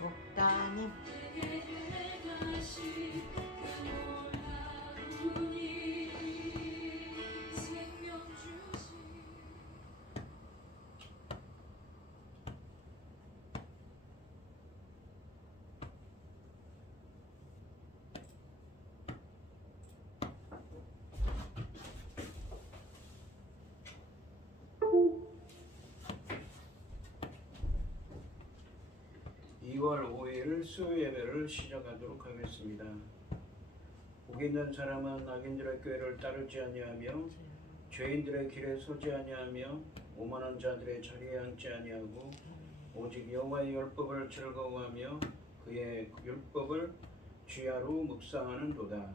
목다님 수요 예배를 시작하도록 하겠습니다. 복 있는 사람은 악인들의 꾀를 따르지 아니하며 죄인들의 길에 서지 아니하며 오만한 자들의 자리에 앉지 아니하고 오직 여호와의 율법을 즐거워하며 그의 율법을 주야로 묵상하는도다.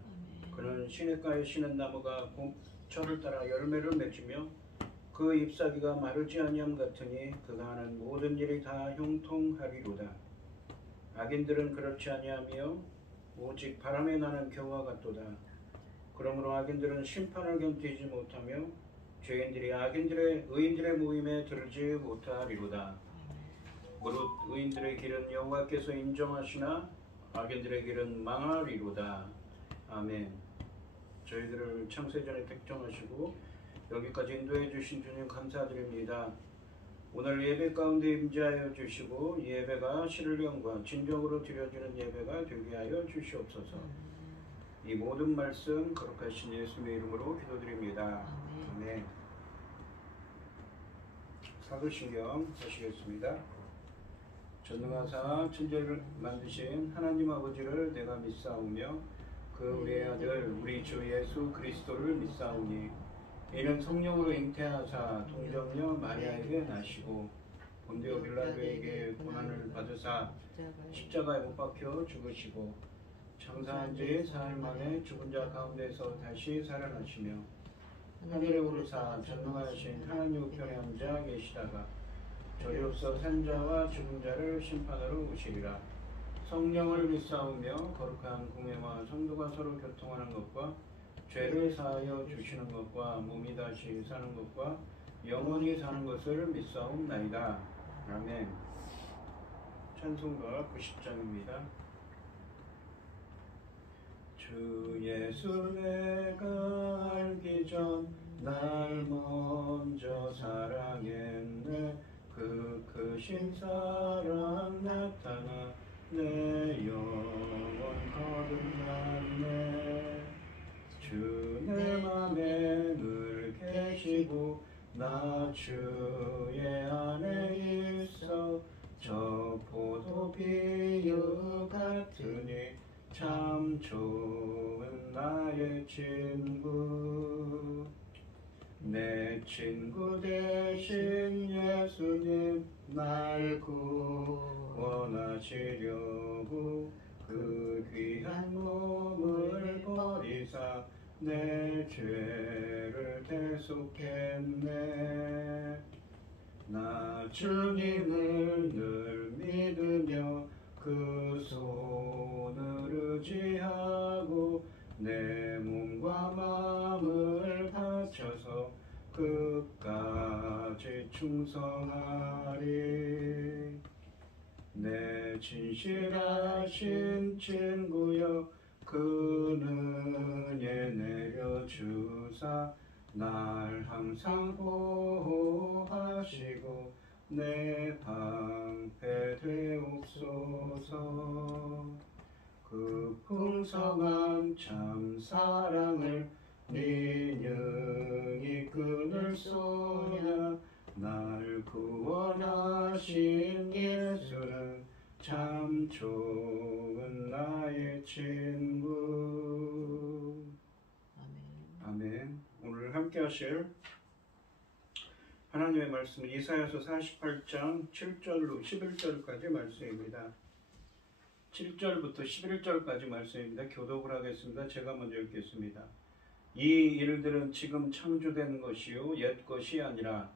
그는 시냇가에 심은 나무가 봄철을 따라 열매를 맺으며 그 잎사귀가 마르지 아니함 같으니 그가 하는 모든 일이 다 형통하리로다. 악인들은 그렇지 아니하며 오직 바람에 나는 겨와 같도다. 그러므로 악인들은 심판을 견디지 못하며 죄인들이 의인들의 모임에 들지 못하리로다. 무릇 의인들의 길은 여호와께서 인정하시나 악인들의 길은 망하리로다. 아멘. 저희들을 창세전에 택정하시고 여기까지 인도해 주신 주님 감사드립니다. 오늘 예배 가운데 임재하여 주시고 예배가 신령과 진정으로 드려지는 예배가 되게 하여 주시옵소서. 이 모든 말씀 거룩하신 예수님의 이름으로 기도드립니다. 아멘. 사도신경 보시겠습니다. 전능하사 천지를 만드신 하나님 아버지를 내가 믿사오며 그 우리의 아들 우리 주 예수 그리스도를 믿사오니 이는 성령으로 잉태하사 동정녀 마리아에게 나시고 본디오 빌라도에게 고난을 받으사 십자가에 못 박혀 죽으시고 장사한 지 사흘 만에 죽은 자 가운데서 다시 살아나시며 하늘에 오르사 전능하신 하나님 우편에 앉아 계시다가 저리로서 산 자와 죽은 자를 심판하러 오시리라. 성령을 믿사오며 거룩한 공회와 성도가 서로 교통하는 것과 죄를 사하여 주시는 것과 몸이 다시 사는 것과 영원히 사는 것을 믿사옵나이다. 아멘. 찬송가 90장입니다. 주 예수 내가 알기 전 날 먼저 사랑했네. 그 크신 사랑 나타나 내 영혼 거듭났네. 주 내 맘에 늘 계시고 나 주의 안에 있어 저 포도 비유 같으니 참 좋은 나의 친구. 내 친구 대신 예수님 날 구원하시려고 그 귀한 몸을 버리사 내 죄를 대속했네. 나 주님을 늘 믿으며 그 손을 의지하고 내 몸과 마음을 바쳐서 끝까지 충성하리. 내 진실하신 친구여 그 은혜 내려주사 날 항상 보호하시고 내 방패 되옵소서. 그 풍성한 참 사랑을 네 영이 끊을 소냐. 날 구원하신 예수는 참 좋은 나의 친구. 아멘. 오늘 함께 하실 하나님의 말씀은 이사야서 48장 7절로 11절까지 말씀입니다. 7절부터 11절까지 말씀입니다. 교독을 하겠습니다. 제가 먼저 읽겠습니다. 이 일들은 지금 창조된 것이요 옛 것이 아니라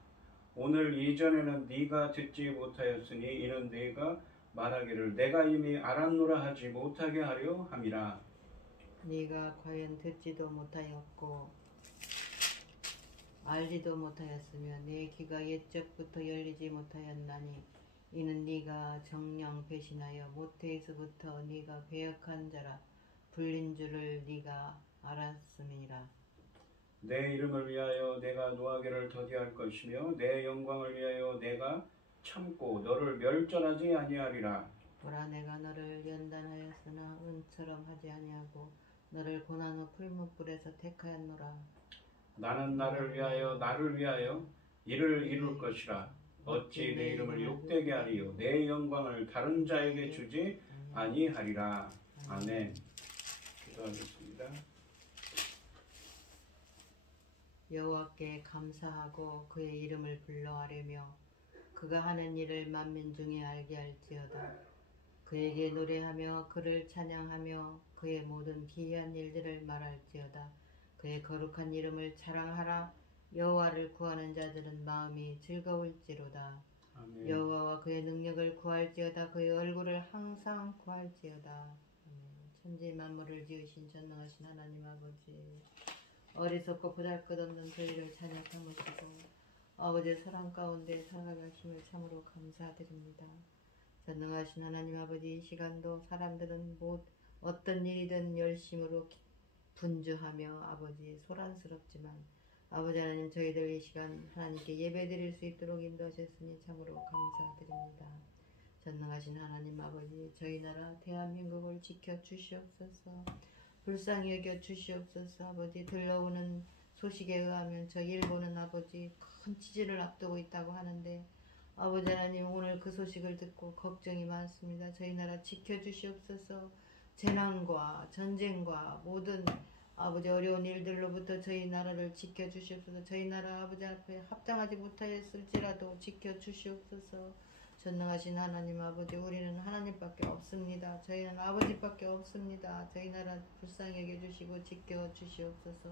오늘 이전에는 네가 듣지 못하였으니 이는 네가 말하기를 내가 이미 알았노라 하지 못하게 하려 함이라. 네가 과연 듣지도 못하였고 알지도 못하였으며 내 귀가 옛적부터 열리지 못하였나니 이는 네가 정녕 배신하여 모태에서부터 네가 배역한 자라 불린 줄을 네가 알았음이라. 내 이름을 위하여 내가 노하기를 더디할 것이며 내 영광을 위하여 내가 참고 너를 멸절하지 아니하리라. 보라 내가 너를 연단하였으나 은처럼 하지 아니하고 너를 고난 후 풀무불에서 택하였노라. 나는 나를 위하여 이를 이룰 것이라. 어찌 내 이름을 욕되게 하리요 내 영광을 다른 자에게 주지 아니하리라. 아멘. 기도하겠습니다. 여호와께 감사하고 그의 이름을 불러하려며 그가 하는 일을 만민 중에 알게 할지어다. 그에게 노래하며 그를 찬양하며 그의 모든 기이한 일들을 말할지어다. 그의 거룩한 이름을 자랑하라. 여호와를 구하는 자들은 마음이 즐거울지로다. 아멘. 여호와와 그의 능력을 구할지어다. 그의 얼굴을 항상 구할지어다. 아멘. 천지 만물을 지으신 전능하신 하나님 아버지, 어리석고 보잘것없는 저희를 자녀 삼으시고 아버지의 사랑 가운데 살아갈 힘을 참으로 감사드립니다. 전능하신 하나님 아버지, 이 시간도 사람들은 어떤 일이든 열심으로 분주하며 아버지 소란스럽지만 아버지 하나님, 저희들 이 시간 하나님께 예배드릴 수 있도록 인도하셨으니 참으로 감사드립니다. 전능하신 하나님 아버지, 저희 나라 대한민국을 지켜주시옵소서. 불쌍히 여겨 주시옵소서. 아버지, 들려오는 소식에 의하면 저 일본은 아버지 큰 지진을 앞두고 있다고 하는데 아버지 하나님, 오늘 그 소식을 듣고 걱정이 많습니다. 저희 나라 지켜주시옵소서. 재난과 전쟁과 모든 아버지 어려운 일들로부터 저희 나라를 지켜주시옵소서. 저희 나라 아버지 앞에 합당하지 못하였을지라도 지켜주시옵소서. 전능하신 하나님 아버지, 우리는 하나님밖에 없습니다. 저희는 아버지밖에 없습니다. 저희 나라 불쌍히 여겨주시고 지켜주시옵소서.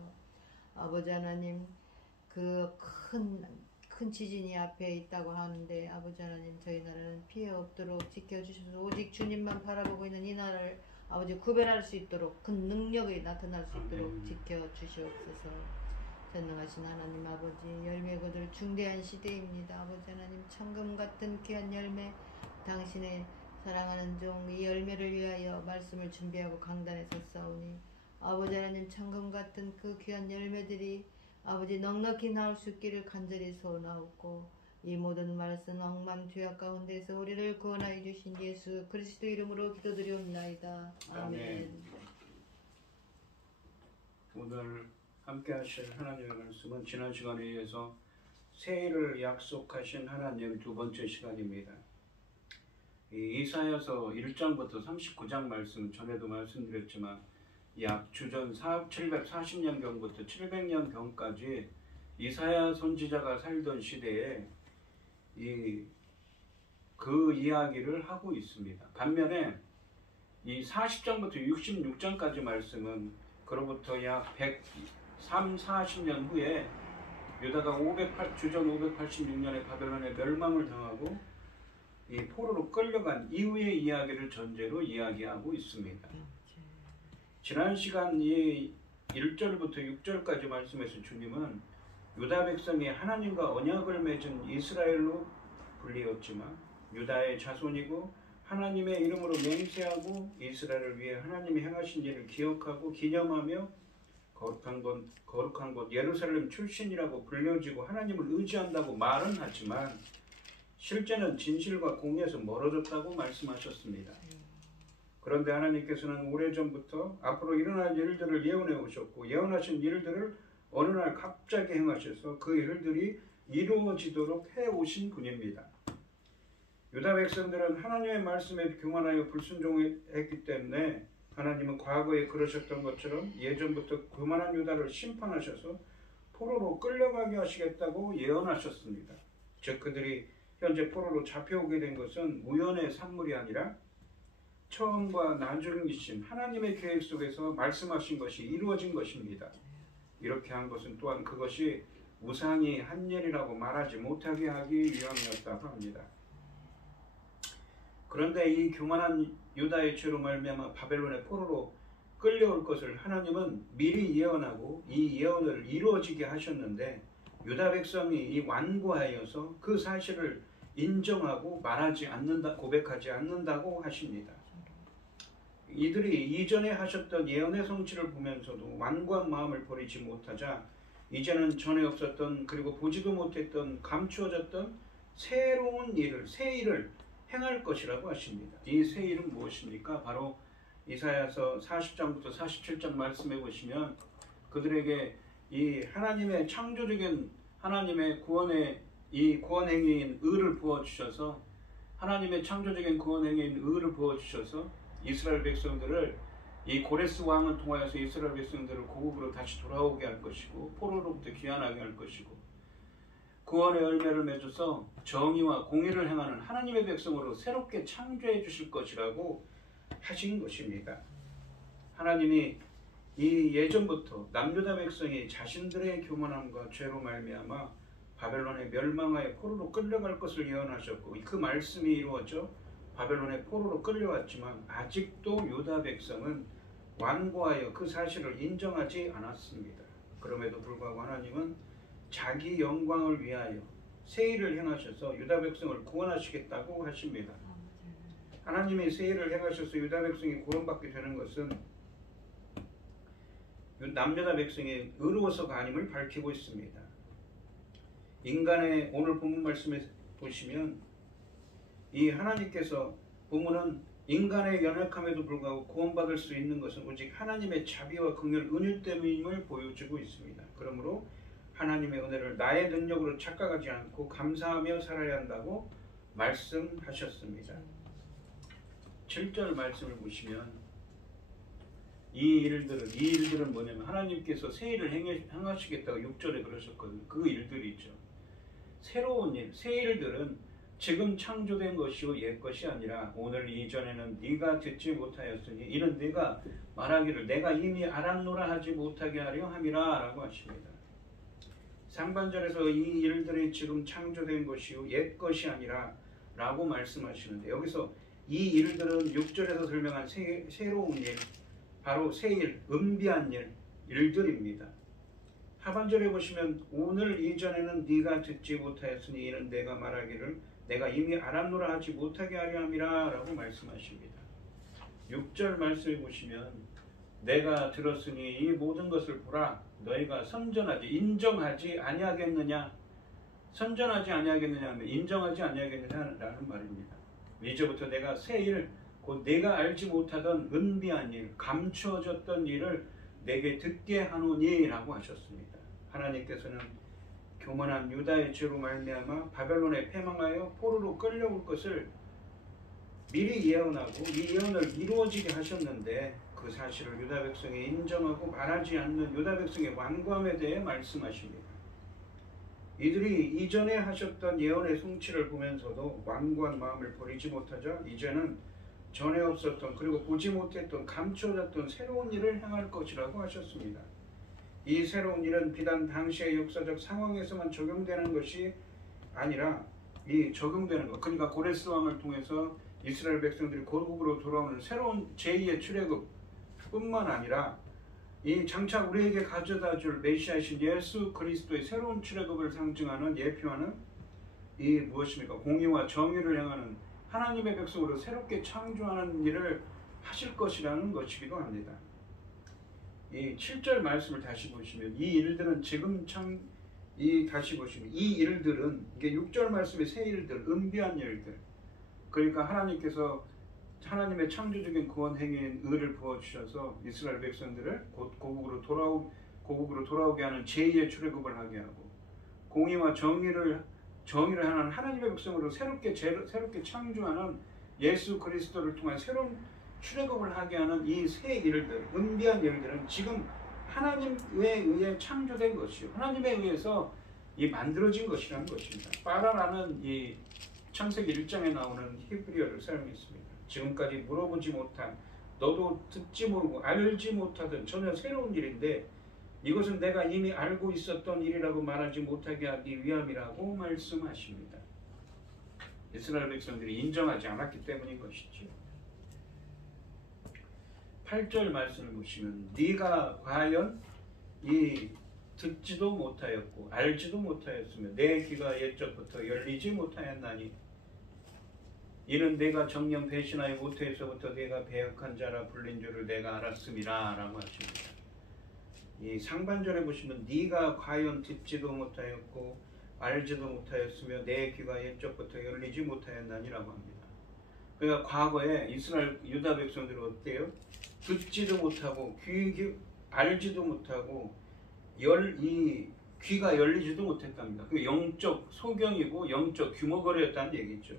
아버지 하나님, 그 큰 지진이 앞에 있다고 하는데 아버지 하나님, 저희 나라는 피해 없도록 지켜주셔서 오직 주님만 바라보고 있는 이 나라를 아버지 구별할 수 있도록 그 능력이 나타날 수 있도록 지켜주시옵소서. 전능하신 하나님 아버지, 열매 거둘 중대한 시대입니다. 아버지 하나님, 천금 같은 귀한 열매, 당신의 사랑하는 종 이 열매를 위하여 말씀을 준비하고 강단에 섰사오니 아버지 하나님, 천금 같은 그 귀한 열매들이 아버지 넉넉히 나올 수 있기를 간절히 소원하옵고, 이 모든 말씀 억만 죄악 가운데서 우리를 구원하여 주신 예수 그리스도 이름으로 기도드리옵나이다. 아멘. 오늘 함께 하실 하나님의 말씀은 지난 시간에 이어서 새해를 약속하신 하나님 두 번째 시간입니다. 이사야서 1장부터 39장 말씀 전에도 말씀드렸지만 약 주전 740년경부터 700년경까지 이사야 선지자가 살던 시대에 그 이야기를 하고 있습니다. 반면에 이 40장부터 66장까지 말씀은 그로부터 약 140년 후에 유다가 주전 586년에 바벨론에 멸망을 당하고 이 포로로 끌려간 이후의 이야기를 전제로 이야기하고 있습니다. 지난 시간 이 1절부터 6절까지 말씀에서 주님은 유다 백성이 하나님과 언약을 맺은 이스라엘로 불리었지만 유다의 자손이고 하나님의 이름으로 맹세하고 이스라엘을 위해 하나님이 행하신 일을 기억하고 기념하며 거룩한 곳 예루살렘 출신이라고 불려지고 하나님을 의지한다고 말은 하지만 실제는 진실과 공의에서 멀어졌다고 말씀하셨습니다. 그런데 하나님께서는 오래전부터 앞으로 일어날 일들을 예언해 오셨고 예언하신 일들을 어느 날 갑자기 행하셔서 그 일들이 이루어지도록 해 오신 분입니다. 유다 백성들은 하나님의 말씀에 교만하여 불순종했기 때문에 하나님은 과거에 그러셨던 것처럼 예전부터 교만한 유다를 심판하셔서 포로로 끌려가게 하시겠다고 예언하셨습니다. 즉 그들이 현재 포로로 잡혀오게 된 것은 우연의 산물이 아니라 처음과 나중이신 하나님의 계획 속에서 말씀하신 것이 이루어진 것입니다. 이렇게 한 것은 또한 그것이 우상이 한 일이라고 말하지 못하게 하기 위함이었다고 합니다. 그런데 이 교만한 유다의 죄로 말미암아 바벨론의 포로로 끌려올 것을 하나님은 미리 예언하고 이 예언을 이루어지게 하셨는데 유다 백성이 이 완고하여서 그 사실을 인정하고 말하지 않는다, 고백하지 않는다고 하십니다. 이들이 이전에 하셨던 예언의 성취를 보면서도 완고한 마음을 버리지 못하자 이제는 전에 없었던 그리고 보지도 못했던 감추어졌던 새로운 일을, 새 일을 행할 것이라고 하십니다. 이 새 일은 무엇입니까? 바로 이사야서 40장부터 47장 말씀해 보시면 그들에게 이 하나님의 창조적인 하나님의 구원의 이 구원행위인 의를 부어주셔서 하나님의 창조적인 구원행위인 의를 부어주셔서 이스라엘 백성들을 이 고레스 왕을 통하여서 이스라엘 백성들을 고국으로 다시 돌아오게 할 것이고 포로로부터 귀환하게 할 것이고 구원의 열매를 맺어서 정의와 공의를 행하는 하나님의 백성으로 새롭게 창조해 주실 것이라고 하신 것입니다. 하나님이 이 예전부터 남유다 백성이 자신들의 교만함과 죄로 말미암아 바벨론에 멸망하여 포로로 끌려갈 것을 예언하셨고 그 말씀이 이루어져 바벨론에 포로로 끌려왔지만 아직도 유다 백성은 완고하여 그 사실을 인정하지 않았습니다. 그럼에도 불구하고 하나님은 자기 영광을 위하여 새 일을 행하셔서 유다 백성을 구원하시겠다고 하십니다. 하나님이 새 일을 행하셔서 유다 백성이 구원받게 되는 것은 남유다 백성이 의로워서가 아님을 밝히고 있습니다. 인간의 오늘 본문 말씀에 보시면 이 하나님께서 본문은 인간의 연약함에도 불구하고 구원받을 수 있는 것은 오직 하나님의 자비와 긍휼, 은혜 때문임을 보여주고 있습니다. 그러므로 하나님의 은혜를 나의 능력으로 착각하지 않고 감사하며 살아야 한다고 말씀하셨습니다. 7절 말씀을 보시면 이 일들은 뭐냐면 하나님께서 새 일을 행하시겠다고 6절에 그러셨거든요. 그 일들이죠. 새로운 일, 새 일들은 지금 창조된 것이요 옛 것이 아니라 오늘 이전에는 네가 듣지 못하였으니 이는 네가 말하기를 내가 이미 알았노라 하지 못하게 하려 함이라 라고 하십니다. 상반절에서 이 일들이 지금 창조된 것이요 옛 것이 아니라 라고 말씀하시는데 여기서 이 일들은 6절에서 설명한 새로운 일, 바로 새 일, 은비한 일들입니다. 하반절에 보시면 오늘 이전에는 네가 듣지 못하였으니 이는 내가 말하기를 내가 이미 알았노라 하지 못하게 하려 함이라 라고 말씀하십니다. 6절 말씀에 보시면 내가 들었으니 이 모든 것을 보라 너희가 인정하지 아니하겠느냐 선전하지 아니하겠느냐 하면 인정하지 아니하겠느냐라는 말입니다. 이제부터 내가 새 일, 곧 내가 알지 못하던 은비한 일, 감추어졌던 일을 내게 듣게 하노니 라고 하셨습니다. 하나님께서는 교만한 유다의 죄로 말미암아 바벨론에 패망하여 포로로 끌려올 것을 미리 예언하고 이 예언을 이루어지게 하셨는데 그 사실을 유다 백성이 인정하고 말하지 않는 유다 백성의 완고함에 대해 말씀하십니다. 이들이 이전에 하셨던 예언의 성취를 보면서도 완고한 마음을 버리지 못하자 이제는 전에 없었던 그리고 보지 못했던 감추어졌던 새로운 일을 행할 것이라고 하셨습니다. 이 새로운 일은 비단 당시의 역사적 상황에서만 적용되는 것이 아니라 이 적용되는 것, 그러니까 고레스 왕을 통해서 이스라엘 백성들이 고국으로 돌아오는 새로운 제2의 출애굽 뿐만 아니라 이 장차 우리에게 가져다 줄 메시아이신 예수 그리스도의 새로운 출애굽을 상징하는 예표하는 이 무엇입니까? 공의와 정의를 행하는 하나님의 백성으로 새롭게 창조하는 일을 하실 것이라는 것이기도 합니다. 이 7절 말씀을 다시 보시면 이 일들은 다시 보시면 이 일들은 이게 6절 말씀의 새 일들, 은비한 일들, 그러니까 하나님께서 하나님의 창조적인 구원 행위인 의를 부어주셔서 이스라엘 백성들을 곧 고국으로 돌아오게 하는 제2의 출애굽을 하게 하고 공의와 정의를 하는 하나님의 백성으로 새롭게 창조하는 예수 그리스도를 통한 새로운 출애굽을 하게 하는 이 새 일들, 은비한 일들은 지금 하나님에 의해 창조된 것이요, 하나님에 의해서 이 만들어진 것이라는 것입니다. 빠라라는 이 창세기 1장에 나오는 히브리어를 사용했습니다. 지금까지 물어보지 못한, 너도 듣지 모르고 알지 못하던 전혀 새로운 일인데 이것은 내가 이미 알고 있었던 일이라고 말하지 못하게 하기 위함이라고 말씀하십니다. 이스라엘 백성들이 인정하지 않았기 때문인 것이죠. 8절 말씀을 보시면 네가 과연 이 듣지도 못하였고 알지도 못하였으며 내 귀가 옛적부터 열리지 못하였나니 이는 내가 정녕 배신하여 모태에서부터 내가 배역한 자라 불린 줄을 내가 알았음이라 라고 하십니다. 이 상반절에 보시면 네가 과연 듣지도 못하였고 알지도 못하였으며 내 귀가 옛적부터 열리지 못하였나니라고 합니다. 그러니까 과거에 이스라엘 유다 백성들은 어때요? 듣지도 못하고 알지도 못하고 이 귀가 열리지도 못했답니다. 그 영적 소경이고 영적 규모거리였다는 얘기죠.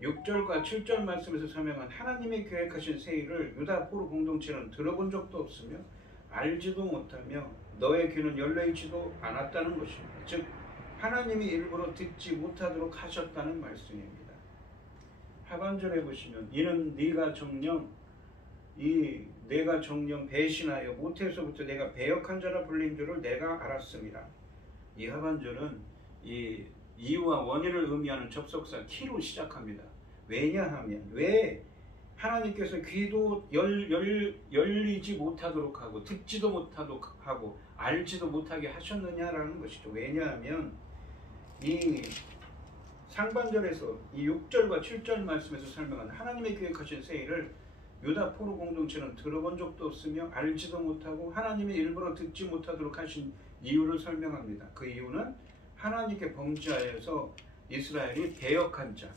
6절과 7절 말씀에서 설명한 하나님이 계획하신 새 일을 유다 포로 공동체는 들어본 적도 없으며 알지도 못하며 너의 귀는 열려있지도 않았다는 것입니다. 즉 하나님이 일부러 듣지 못하도록 하셨다는 말씀입니다. 하반절에 보시면 이는 내가 정녕 배신하여 모태에서부터 내가 배역한 자라 불린 줄을 내가 알았습니다. 이 하반절은 이 이유와 원인을 의미하는 접속사 키로 시작합니다. 왜냐하면 왜 하나님께서 귀도 열리지 못하도록 하고 듣지도 못하도록 하고 알지도 못하게 하셨느냐라는 것이죠. 왜냐하면 이 상반절에서 이 6절과 7절 말씀에서 설명한 하나님의 계획하신 새 일을 유다 포로 공동체는 들어본 적도 없으며 알지도 못하고 하나님이 일부러 듣지 못하도록 하신 이유를 설명합니다. 그 이유는 하나님께 범죄하여서 이스라엘이 배역한 자,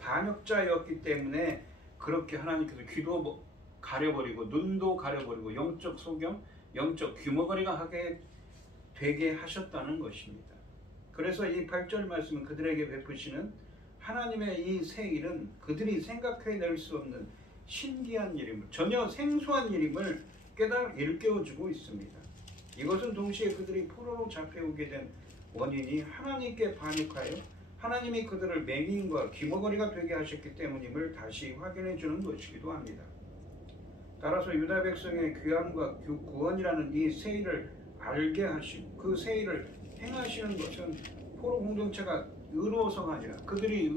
반역자였기 때문에 그렇게 하나님께서 귀도 가려버리고 눈도 가려버리고 영적 소경, 영적 규모거리가 하게 되게 하셨다는 것입니다. 그래서 이 8절 말씀은 그들에게 베푸시는 하나님의 이 새 일은 그들이 생각해낼 수 없는 신기한 일임을, 전혀 생소한 일임을 일깨워주고 있습니다. 이것은 동시에 그들이 포로로 잡혀오게 된 원인이 하나님께 반역하여 하나님이 그들을 맹인과 귀머거리가 되게 하셨기 때문임을 다시 확인해 주는 것이기도 합니다. 따라서 유다 백성의 귀함과 구원이라는 이 새 일을 알게 하시고 그 새 일을 행하시는 것은 포로 공동체가 의로워서가 아니라 그들이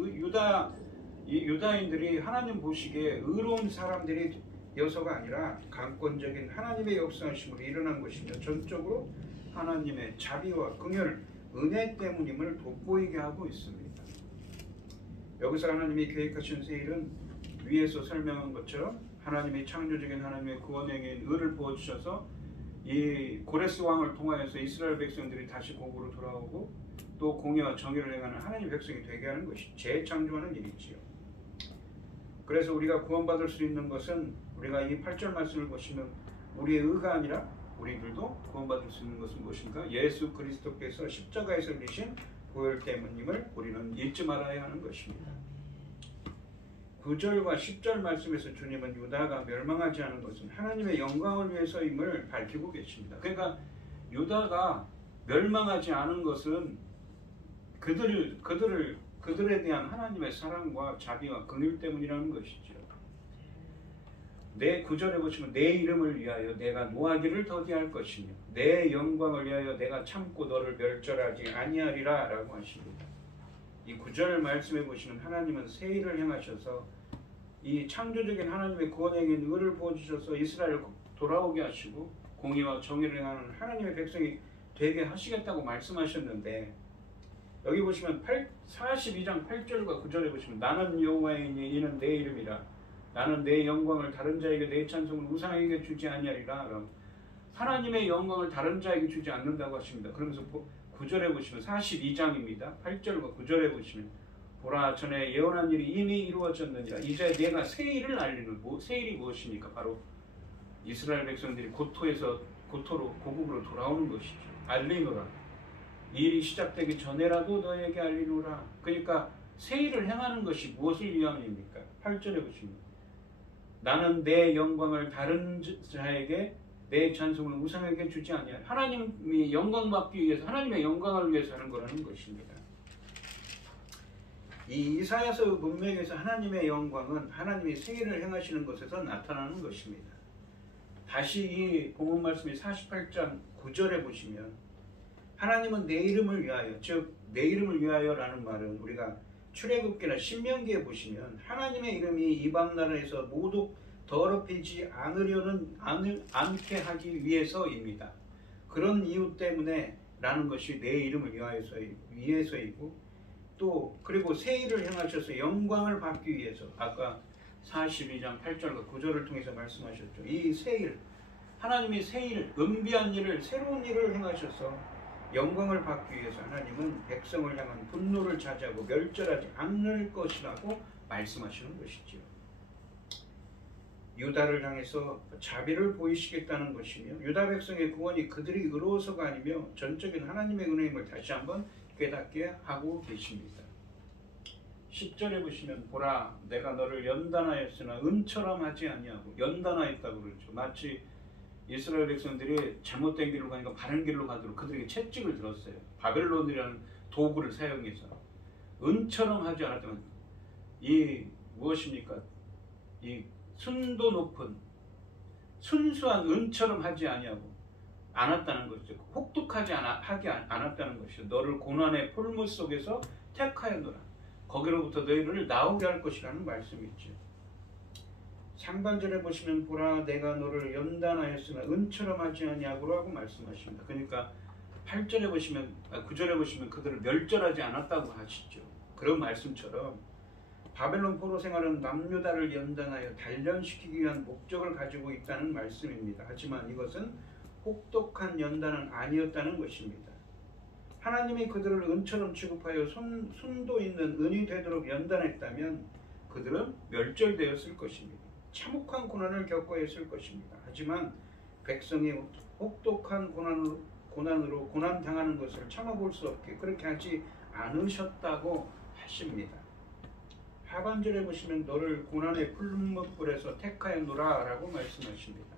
유다인들이 하나님 보시기에 의로운 사람들이 여서가 아니라 강권적인 하나님의 역사하심으로 일어난 것이며 전적으로 하나님의 자비와 긍휼, 은혜 때문임을 돋보이게 하고 있습니다. 여기서 하나님이 계획하신 새 일은 위에서 설명한 것처럼 하나님이 창조적인 하나님의 구원행위인 의를 부어주셔서 이 고레스 왕을 통하여서 이스라엘 백성들이 다시 고국으로 돌아오고 또 공의와 정의를 행하는 하나님의 백성이 되게 하는 것이 재창조하는 일이지요. 그래서 우리가 구원받을 수 있는 것은 우리가 이 8절 말씀을 보시면 우리의 의가 아니라 우리들도 구원받을 수 있는 것은 무엇인가? 예수 그리스도께서 십자가에서 흘리신 보혈 때문임을 우리는 잊지 말아야 하는 것입니다. 9절과 10절 말씀에서 주님은 유다가 멸망하지 않은 것은 하나님의 영광을 위해서임을 밝히고 계십니다. 그러니까 유다가 멸망하지 않은 것은 그들에 대한 하나님의 사랑과 자비와 긍휼 때문이라는 것이죠. 내 9절에 보시면 내 이름을 위하여 내가 노하기를 더디할 것이며 내 영광을 위하여 내가 참고 너를 멸절하지 아니하리라 라고 하십니다. 이 9절 말씀에 보시면 하나님은 새 일을 행하셔서 이 창조적인 하나님의 구원행위인 의를 부어주셔서 이스라엘을 돌아오게 하시고 공의와 정의를 행하는 하나님의 백성이 되게 하시겠다고 말씀하셨는데 여기 보시면 42장 8절과 9절에 보시면 나는 여호와이니 이는 내 이름이라 나는 내 영광을 다른 자에게 내 찬송을 우상에게 주지 아니하리라. 하나님의 영광을 다른 자에게 주지 않는다고 하십니다. 그러면서 9절에 보시면 42장입니다. 8절과 9절에 보시면 보라 전에 예언한 일이 이미 이루어졌느니라. 이제 내가 새 일을 알리는 새 일이 무엇입니까? 바로 이스라엘 백성들이 고토로 고국으로 돌아오는 것이죠. 알리노라. 이 일이 시작되기 전에라도 너에게 알리노라. 그러니까 새 일을 행하는 것이 무엇을 위함입니까? 8절에 보시면 나는 내 영광을 다른 자에게 내 찬송을 우상에게 주지 아니하리. 하나님이 영광 받기 위해서 하나님의 영광을 위해서 하는 거라는 것입니다. 이 이사야서 문맥에서 하나님의 영광은 하나님이 새 일을 행하시는 것에서 나타나는 것입니다. 다시 이 본문 말씀이 48장 9절에 보시면 하나님은 내 이름을 위하여, 즉 내 이름을 위하여라는 말은 우리가 출애굽기나 신명기에 보시면 하나님의 이름이 이방 나라에서 모두 더럽히지 않게 하기 위해서입니다. 그런 이유 때문에 라는 것이 내 이름을 위해서이고 또 그리고 새 일을 행하셔서 영광을 받기 위해서 아까 42장 8절과 9절을 통해서 말씀하셨죠. 이 새 일, 하나님이 새 일, 은비한 일을 새로운 일을 행하셔서 영광을 받기 위해서 하나님은 백성을 향한 분노를 자제하고 멸절하지 않을 것이라고 말씀하시는 것이죠. 유다를 향해서 자비를 보이시겠다는 것이며 유다 백성의 구원이 그들이 의로워서가 아니며 전적인 하나님의 은혜임을 다시 한번 깨닫게 하고 계십니다. 10절에 보시면 보라 내가 너를 연단하였으나 은처럼 하지 아니하고 연단하였다고 그러죠. 마치 이스라엘 백성들이 잘못된 길로 가니까 바른 길로 가도록 그들에게 채찍을 들었어요. 바벨론이라는 도구를 사용해서 은처럼 하지 않았다면 이 무엇입니까? 이 순도 높은 순수한 은처럼 하지 않았다는 것이죠. 혹독하지 않았다는 것이죠. 너를 고난의 풀무 속에서 택하였노라. 거기로부터 너희를 나오게 할 것이라는 말씀이죠. 상반절에 보시면 보라 내가 너를 연단하였으나 은처럼 하지 아니하고라고 말씀하십니다. 그러니까 8절에 보시면 9절에 보시면 그들을 멸절하지 않았다고 하시죠. 그런 말씀처럼 바벨론 포로 생활은 남유다를 연단하여 단련시키기 위한 목적을 가지고 있다는 말씀입니다. 하지만 이것은 혹독한 연단은 아니었다는 것입니다. 하나님이 그들을 은처럼 취급하여 순도 있는 은이 되도록 연단했다면 그들은 멸절되었을 것입니다. 참혹한 고난을 겪어야 했을 것입니다. 하지만 백성이 혹독한 고난으로 고난당하는 것을 참아볼 수 없게 그렇게 하지 않으셨다고 하십니다. 하반절에 보시면 너를 고난의 풀무불에서 택하였노라 라고 말씀하십니다.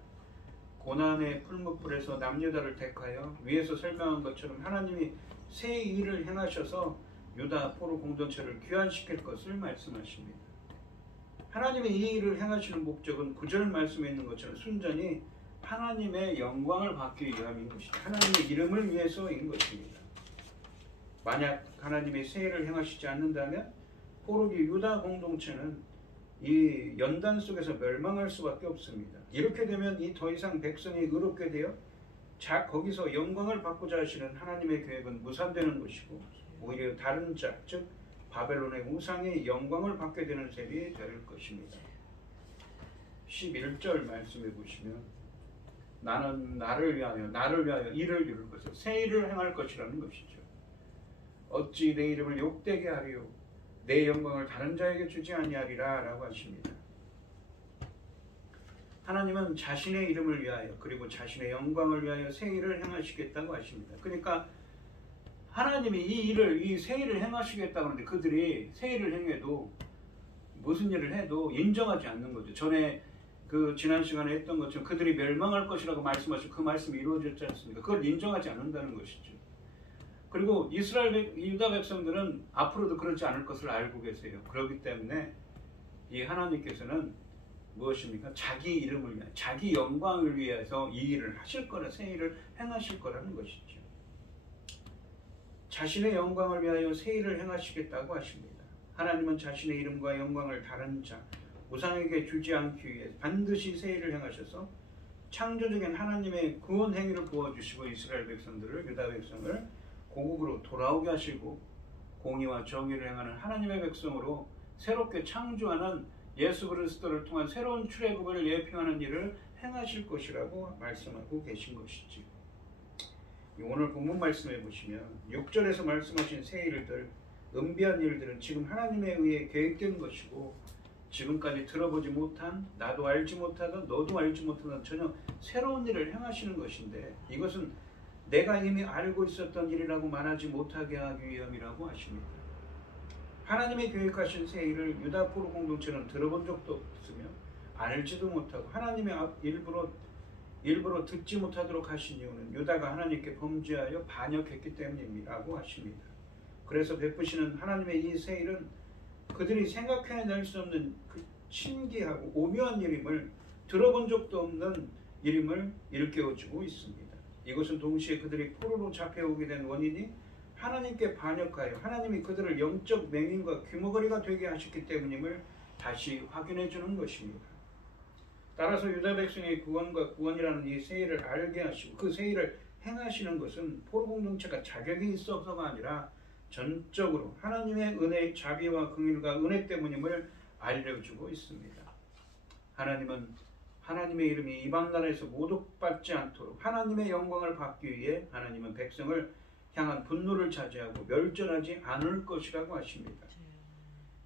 고난의 풀무불에서 남유다를 택하여 위에서 설명한 것처럼 하나님이 새 일을 행하셔서 유다 포로 공동체를 귀환시킬 것을 말씀하십니다. 하나님이 이 일을 행하시는 목적은 9절 말씀에 있는 것처럼 순전히 하나님의 영광을 받기 위함인 것입니다. 하나님의 이름을 위해서인 것입니다. 만약 하나님이 새 일을 행하시지 않는다면 포로기 유다 공동체는 이 연단 속에서 멸망할 수밖에 없습니다. 이렇게 되면 이 더 이상 백성이 의롭게 되어 거기서 영광을 받고자 하시는 하나님의 계획은 무산되는 것이고 오히려 다른 자, 즉 바벨론의 우상의 영광을 받게 되는 셈이 될 것입니다. 11절 말씀해 보시면 나는 나를 위하여 일을 이룰 것을 새 일을 행할 것이라는 것이죠. 어찌 내 이름을 욕되게 하리요 내 영광을 다른 자에게 주지 아니하리라 라고 하십니다. 하나님은 자신의 이름을 위하여 그리고 자신의 영광을 위하여 새 일을 행하시겠다고 하십니다. 그러니까 하나님이 이 새 일을 행하시겠다고 하는데 그들이 새 일을 행해도 무슨 일을 해도 인정하지 않는 거죠. 전에 그 지난 시간에 했던 것처럼 그들이 멸망할 것이라고 말씀하시고 그 말씀이 이루어졌지 않습니까? 그걸 인정하지 않는다는 것이죠. 그리고 유다 백성들은 앞으로도 그렇지 않을 것을 알고 계세요. 그렇기 때문에 이 하나님께서는 무엇입니까? 자기 이름을 위해 자기 영광을 위해서 이 일을 하실 거라 새 일을 행하실 거라는 것이죠. 자신의 영광을 위하여 새 일을 행하시겠다고 하십니다. 하나님은 자신의 이름과 영광을 다른 자, 우상에게 주지 않기 위해 반드시 새 일을 행하셔서 창조적인 하나님의 구원 행위를 부어주시고 이스라엘 백성들을 유다 백성을 고국으로 돌아오게 하시고 공의와 정의를 행하는 하나님의 백성으로 새롭게 창조하는 예수 그리스도를 통한 새로운 출애굽을 예표하는 일을 행하실 것이라고 말씀하고 계신 것이지. 오늘 본문 말씀해 보시면 6절에서 말씀하신 새 일들 은비한 일들은 지금 하나님에 의해 계획된 것이고 지금까지 들어보지 못한, 나도 알지 못하던, 너도 알지 못하던 전혀 새로운 일을 행하시는 것인데 이것은 내가 이미 알고 있었던 일이라고 말하지 못하게 하기 위함이라고 하십니다. 하나님의 계획하신 새 일을 유다 포로 공동체는 들어본 적도 없으며 알지도 못하고 하나님의 일부러 듣지 못하도록 하신 이유는 유다가 하나님께 범죄하여 반역했기 때문이라고 하십니다. 그래서 베푸시는 하나님의 이 새 일은 그들이 생각해낼 수 없는 그 신기하고 오묘한 일임을, 들어본 적도 없는 일임을 일깨워주고 있습니다. 이것은 동시에 그들이 포로로 잡혀오게 된 원인이 하나님께 반역하여 하나님이 그들을 영적 맹인과 귀머거리가 되게 하셨기 때문임을 다시 확인해 주는 것입니다. 따라서 유다 백성의 구원과 구원이라는 이 새 일을 알게 하시고 그 새 일을 행하시는 것은 포로 공동체가 자격이 있어서가 아니라 전적으로 하나님의 은혜의 자비와 긍휼과 은혜 때문임을 알려주고 있습니다. 하나님은 하나님의 이름이 이방 나라에서 모독받지 않도록 하나님의 영광을 받기 위해 하나님은 백성을 향한 분노를 자제하고 멸절하지 않을 것이라고 하십니다.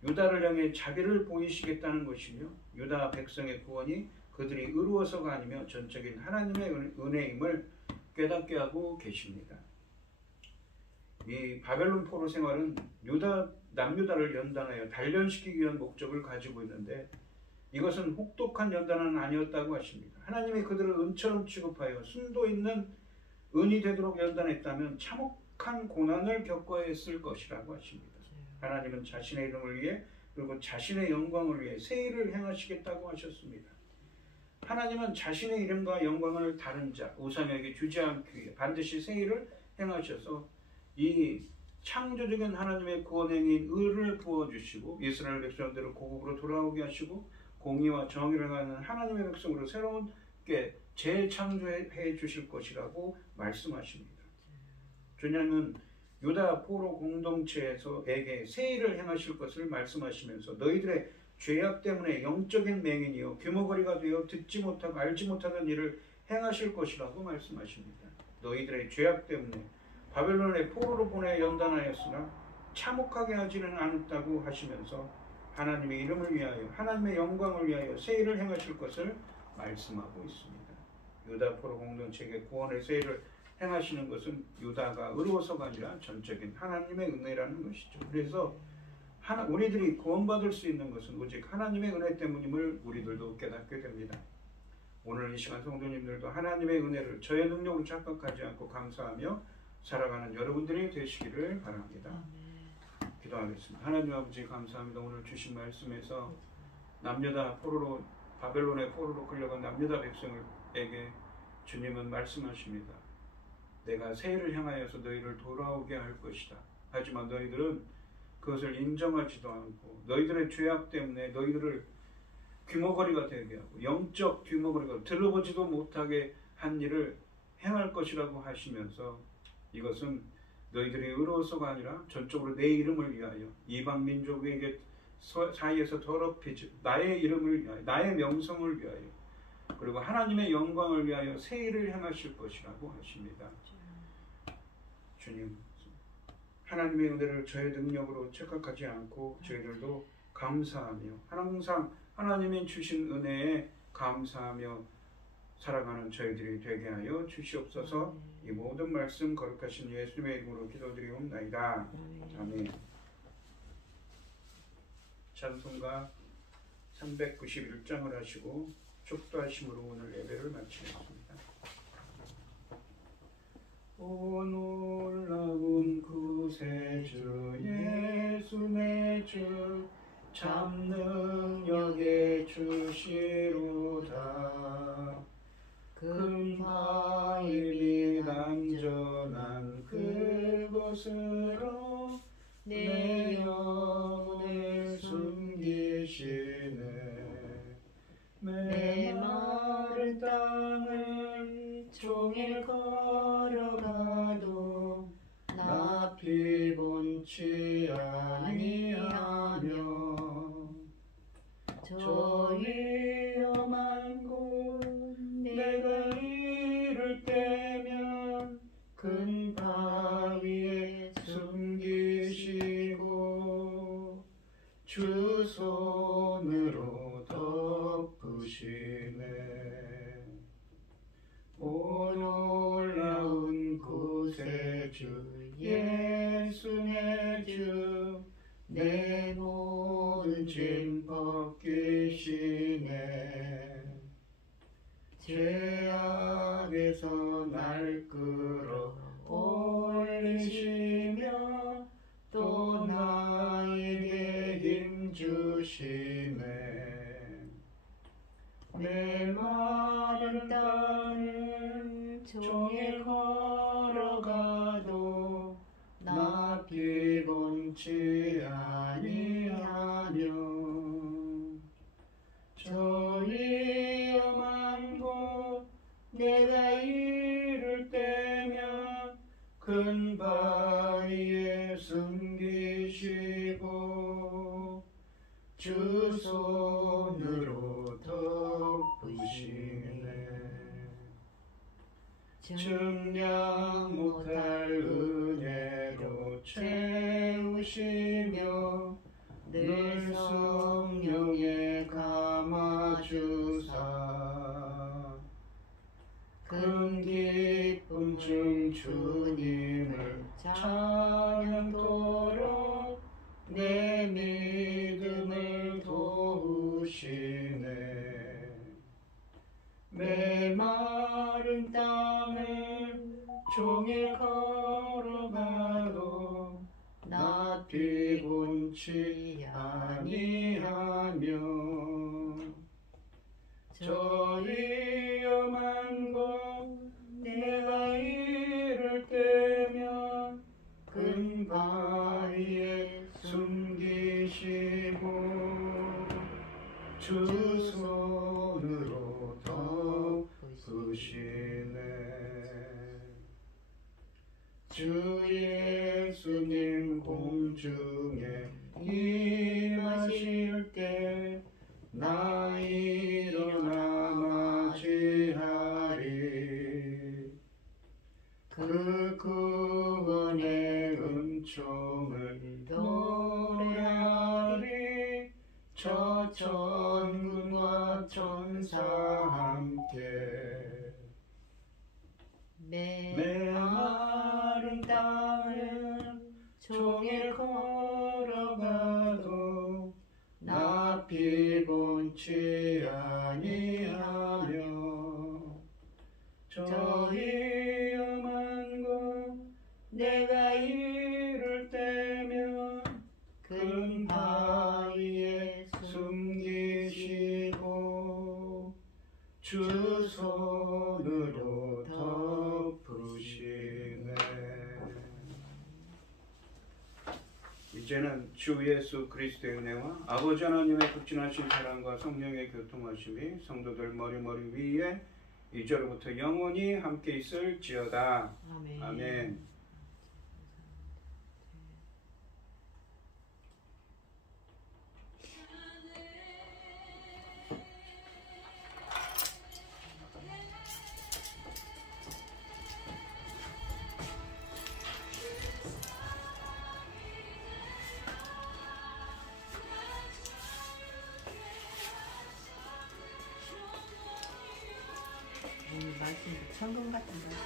유다를 향해 자비를 보이시겠다는 것이며 유다 백성의 구원이 그들이 의로워서가 아니며 전적인 하나님의 은혜임을 깨닫게 하고 계십니다. 이 바벨론 포로 생활은 남유다를 연단하여 단련시키기 위한 목적을 가지고 있는데 이것은 혹독한 연단은 아니었다고 하십니다. 하나님이 그들을 은처럼 취급하여 순도 있는 은이 되도록 연단했다면 참혹한 고난을 겪어야 했을 것이라고 하십니다. 하나님은 자신의 이름을 위해 그리고 자신의 영광을 위해 새 일을 행하시겠다고 하셨습니다. 하나님은 자신의 이름과 영광을 다른 자, 우상에게 주지 않기 위해 반드시 새 일을 행하셔서 이 창조적인 하나님의 구원행위인 의를 부어주시고 이스라엘 백성들을 고국으로 돌아오게 하시고 공의와 정의를 행하는 하나님의 백성으로 새롭게 재창조해 주실 것이라고 말씀하십니다. 주님은 유다 포로 공동체에게 새 일을 행하실 것을 말씀하시면서 너희들의 죄악 때문에 영적인 맹인이요 귀머거리가 되어 듣지 못하고 알지 못하는 일을 행하실 것이라고 말씀하십니다. 너희들의 죄악 때문에 바벨론의 포로로 보내 연단하였으나 참혹하게 하지는 않았다고 하시면서 하나님의 이름을 위하여 하나님의 영광을 위하여 새 일을 행하실 것을 말씀하고 있습니다. 유다 포로 공동체에게 구원의 새 일을 행하시는 것은 유다가 의로워서가 아니라 전적인 하나님의 은혜라는 것이죠. 그래서 우리들이 구원받을 수 있는 것은 오직 하나님의 은혜 때문임을 우리들도 깨닫게 됩니다. 오늘 이 시간 성도님들도 하나님의 은혜를 저의 능력으로 착각하지 않고 감사하며 살아가는 여러분들이 되시기를 바랍니다. 기도하겠습니다. 하나님 아버지 감사합니다. 오늘 주신 말씀에서 남유다 포로로 바벨론의 포로로 끌려간 남유다 백성에게 주님은 말씀하십니다. 내가 새 일을 향하여서 너희를 돌아오게 할 것이다. 하지만 너희들은 그것을 인정하지도 않고 너희들의 죄악 때문에 너희들을 귀머거리가 되게 하고 영적 귀머거리가 들어보지도 못하게 한 일을 행할 것이라고 하시면서 이것은 너희들이 의로워서가 아니라 전적으로 내 이름을 위하여 이방 민족에게 사이에서 더럽히지 나의 이름을 위하여 나의 명성을 위하여 그리고 하나님의 영광을 위하여 새 일을 행하실 것이라고 하십니다. 주님 하나님의 은혜를 저의 능력으로 착각하지 않고 저희들도 감사하며 항상 하나님이 주신 은혜에 감사하며 살아가는 저희들이 되게 하여 주시옵소서. 이 모든 말씀 거룩하신 예수님의 이름으로 기도드리옵나이다. 아멘. 찬송가 391장을 하시고 축도하심으로 오늘 예배를 마치겠습니다. 오 놀라운 구세주 예수 내 주 참 능력의 주시로다. 금바위 밑 안전한 그곳으로 내 영혼을 숨기시네. 메마른 땅을 종일 걸어가도 나 피곤치 아니하며 저 위험한 곳 내가 이를 때면 큰 바위에 숨기시고 종일 걸어가도 나 피곤치 아니하며 저 위험한 곳 내가 이를 때면 큰 바위에 숨기시고 주 손으로 덮으시네. 측량 못할 은혜로 채우시며 늘 성령에 감아주사 큰 기쁨 중 주님을 찬양토록 내 믿음을 도우시네. 메마른 땅을 종일 걸어가도 나 피곤치 아니하며 저 위험한 곳 내가 이를 때면 큰 바위에 숨기시고 주 손으로 덮으시네. 주 예수님 공중에 임하실 때 나 일어나 맞이하리. 그 구원의 은총을 노래하리. 저 천군과 천사 함께 메마른 땅을 종일 걸어가도 나 피곤치 아니하며 저 위험한 곳 내가 이를 때면 큰 바위에 숨기시고 주 손으로 덮으시네. 이제는 주 예수 그리스도의 은혜와 아버지 하나님의 극진하신 사랑과 성령의 교통하심이 성도들 머리 위에 이제로부터 영원히 함께 있을지어다. 아멘. 아멘. 말씀 천금 같은 말씀.